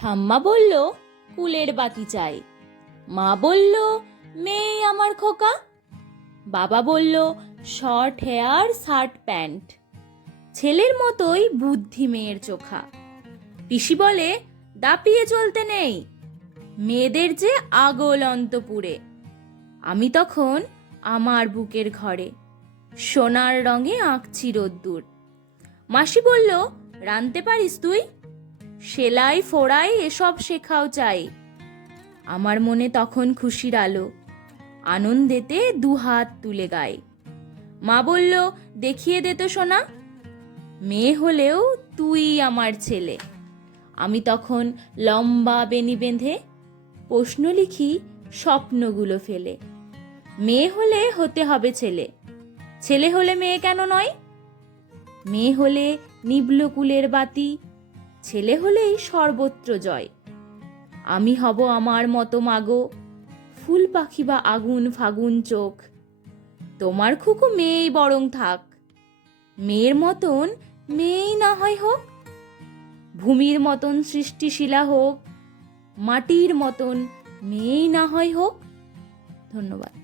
ঠাম্মা বলল কুলের বাতি চাই, মা বলল মেয়ে আমার খোকা, বাবা বলল শর্ট হেয়ার শার্ট প্যান্ট, ছেলের মতোই বুদ্ধি মেয়ের চোখা, পিসি বলে দাপিয়ে চলতে নেই, মেয়েদের যে আগল অন্তপুরে। আমি তখন আমার বুকের ঘরে সোনার রঙে আঁকছি রোদ্দুর। মাসি বলল রাঁধতে পারিস তুই, সেলাই ফোড়াই এসব শেখাও চাই। আমার মনে তখন খুশির আলো, আনন্দেতে দুহাত তুলে গায়। মা বলল দেখিয়ে দে তো সোনা, মেয়ে হলেও তুই আমার ছেলে। আমি তখন লম্বা বেনি বেঁধে প্রশ্ন লিখি স্বপ্নগুলো ফেলে। মেয়ে হলে হতে হবে ছেলে, ছেলে হলে মেয়ে কেন নয়? মেয়ে হলে নিভল কুলের বাতি, ছেলে হলেই সর্বত্র জয়। আমি হব আমার মতো মাগো, ফুল পাখি বা আগুন ফাগুন চোখ। তোমার খুকু মেয়েই বরং থাক, মেয়ের মতন মেয়েই না হয় হোক। ভূমির মতন সৃষ্টিশীলা হোক, মাটির মতন মেয়েই না হয় হোক। ধন্যবাদ।